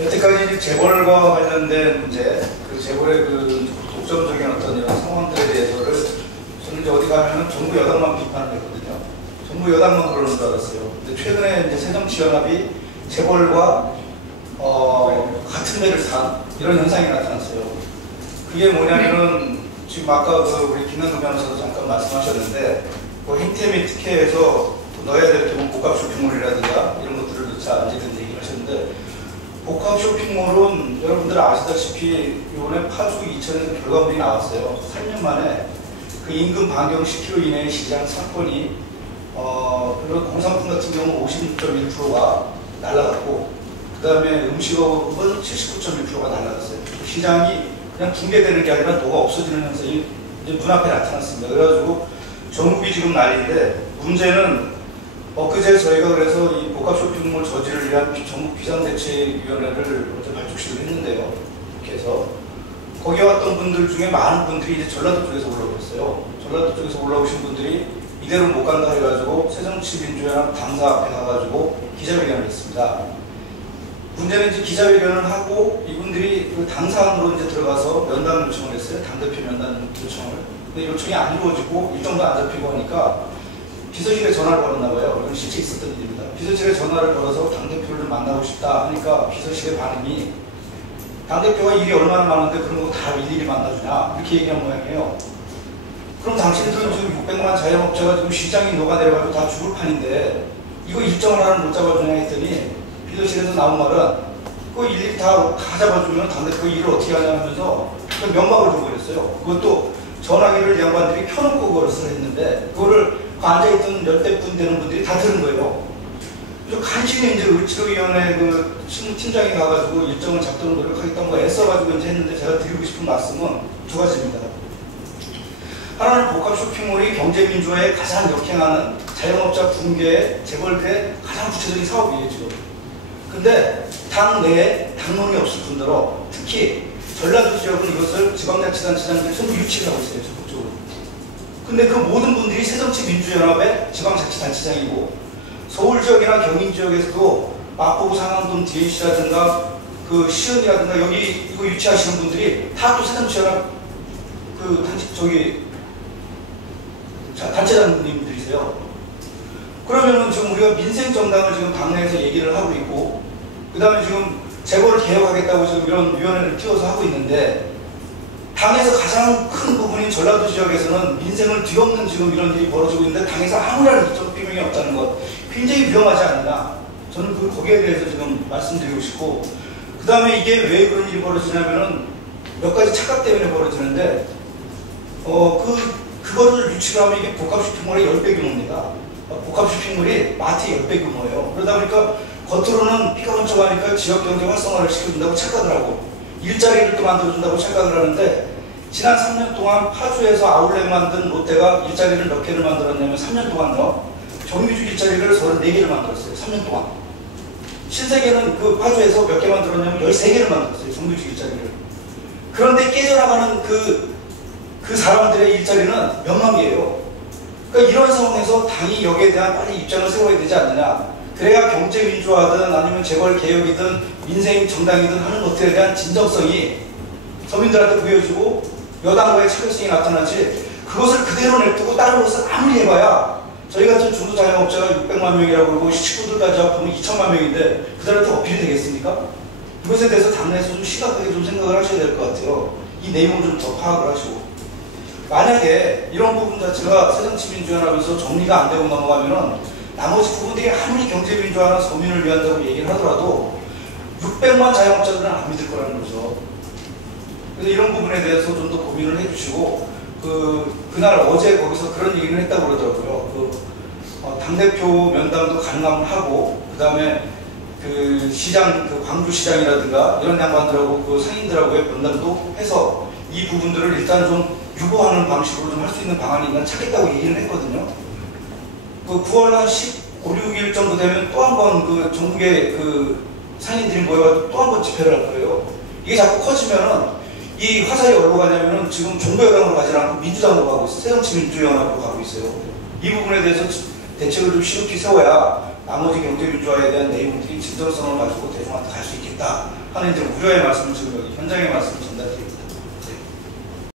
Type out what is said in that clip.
여태까지 재벌과 관련된 문제, 그 재벌의 그 독점적인 어떤 이런 상황들에 대해서를 저는 이제 어디 가면은 정부 여당만 비판을 했거든요. 정부 여당만 그러는 줄 알았어요. 근데 최근에 이제 새정치연합이 재벌과 같은 배를 탄 이런 현상이 나타났어요. 그게 뭐냐면은 지금 아까 그 우리 김남근 변호사도 잠깐 말씀하셨는데 그 행태 및 특혜에서 넣어야 될 경우 복합 쇼핑몰이라든가 이런 것들을 넣지 않는다는 얘기를 하셨는데, 복합 쇼핑몰은 여러분들 아시다시피 이번에 파주 이천에서 결과물이 나왔어요. 3년 만에 그 임금 반경 10km 이내의 시장 상권이 그리고 공산품 같은 경우 56.1%가 날라갔고, 그 다음에 음식업은 79.1%가 날라갔어요. 시장이 그냥 붕괴되는 게 아니라 도가 없어지는 현상이 이제 눈앞에 나타났습니다. 그래가지고 전국이 지금 난리인데, 문제는 엊그제 저희가 그래서 이 복합 쇼핑몰 저지를 위한 전국 비상대책위원회를 어제 발족식을 했는데요. 그래서 거기 왔던 분들 중에 많은 분들이 이제 전라도 쪽에서 올라오셨어요. 전라도 쪽에서 올라오신 분들이 이대로 못 간다 해가지고 새정치민주연합 당사 앞에 가가지고 기자회견을 했습니다. 문제는 이제 기자회견을 하고 이분들이 그 당사 안으로 이제 들어가서 면담 요청을 했어요. 당대표 면담 요청을. 근데 요청이 안 이루어지고 일정도 안 잡히고 하니까 비서실에 전화를 걸었나봐요. 이건 실제 있었던 일입니다. 비서실에 전화를 걸어서 당대표를 만나고 싶다 하니까 비서실의 반응이, 당대표가 일이 얼마나 많은데 그런 거 다 일일이 만나주냐, 이렇게 얘기한 모양이에요. 그럼 당신들은 지금 600만 자영업자가 지금 시장이 녹아내려가지고 다 죽을 판인데 이거 일정을 하나 못 잡아주냐 했더니, 비서실에서 나온 말은 그거 일일이 다 잡아주면 당대표가 일을 어떻게 하냐 하면서 면박을 줘버렸어요. 그것도 전화기를 양반들이 켜놓고 그것을 했는데, 그거를 앉아있던 열대 분 되는 분들이 다 들은 거예요. 그래서 간신히 이제 을지로위원회 그 팀장이 가가지고 일정을 잡도록 노력하겠다는 거 애써가지고 이제 했는데, 제가 드리고 싶은 말씀은 두 가지입니다. 하나는 복합 쇼핑몰이 경제민주화에 가장 역행하는 자영업자 붕괴, 재벌의 가장 구체적인 사업이에요, 지금. 근데 당 내에 당론이 없을 뿐더러 특히 전라도 지역은 이것을 지방자치단체장들이 전부 유치를 하고 있어요, 적극적으로. 근데 그 모든 분들이 새정치민주연합의 지방자치단체장이고, 서울 지역이나 경인 지역에서도 마포구 상암동 DH라든가 그 시흥이라든가 여기 이거 유치하시는 분들이 다 또 새정치연합 그 단체장님들이세요. 그러면은 지금 우리가 민생정당을 지금 당내에서 얘기를 하고 있고, 그 다음에 지금 재벌을 개혁하겠다고 지금 이런 위원회를 띄워서 하고 있는데, 당에서 가장 큰 부분인 전라도 지역에서는 민생을 뒤엎는 지금 이런 일이 벌어지고 있는데 당에서 아무런 이쪽 비명이 없다는 것, 굉장히 위험하지 않느냐. 저는 거기에 대해서 지금 말씀드리고 싶고, 그 다음에 이게 왜 그런 일이 벌어지냐면은 몇 가지 착각 때문에 벌어지는데, 그거를 유치를 하면 이게 복합 쇼핑몰의 10배 규모입니다. 복합 쇼핑몰이 마트의 10배 규모예요. 그러다 보니까 겉으로는 삐까번쩍하니까 지역 경제 활성화를 시켜준다고 착각을 하고, 일자리를 또 만들어준다고 착각을 하는데, 지난 3년 동안 파주에서 아울렛 만든 롯데가 일자리를 몇 개를 만들었냐면 3년 동안요, 정규직 일자리를 34개를 만들었어요. 3년 동안. 신세계는 그 파주에서 몇 개 만들었냐면 13개를 만들었어요. 정규직 일자리를. 그런데 깨져나가는 그 사람들의 일자리는 몇만 개예요. 그러니까 이런 상황에서 당이 여기에 대한 빨리 입장을 세워야 되지 않느냐. 그래야 경제민주화든 아니면 재벌개혁이든 민생 정당이든 하는 것들에 대한 진정성이 서민들한테 보여지고 여당과의 차별성이 나타나지, 그것을 그대로 냅두고 다른 것을 아무리 해봐야 저희 같은 중소자영업자가 600만 명이라고 그러고 식구들까지 합하면 2천만 명인데 그들한테 어필이 되겠습니까? 이것에 대해서 당내에서 좀 심각하게 좀 생각을 하셔야 될 것 같아요. 이 내용을 좀 더 파악을 하시고, 만약에 이런 부분 자체가 새정치민주연합에서 정리가 안 되고 넘어가면은 나머지 부분들이 아무리 경제민주화나 서민을 위한다고 얘기를 하더라도 600만 자영업자들은 안 믿을 거라는 거죠. 그래서 이런 부분에 대해서 좀 더 고민을 해주시고, 그날 어제 거기서 그런 얘기를 했다고 그러더라고요. 당대표 면담도 가능하면 하고, 그 다음에 그 시장, 그 광주시장이라든가 이런 양반들하고 그 상인들하고의 면담도 해서 이 부분들을 일단 좀 유보하는 방식으로 좀 할 수 있는 방안이 있나 찾겠다고 얘기를 했거든요. 9월 한 15, 16일 정도 되면 또 한 번 그 전국의 그 상인들이 모여가지고 또 한 번 집회를 할 거예요. 이게 자꾸 커지면은 이 화살이 어디로 가냐면은 지금 정부여당으로 가지 않고 민주당으로 가고 있어요. 새정치민주연합으로 가고 있어요. 이 부분에 대해서 대책을 좀 시급히 세워야 나머지 경제민주화에 대한 내용들이 진정성을 가지고 대중한테 갈 수 있겠다 하는 이제 우려의 말씀을 지금 여기 현장의 말씀을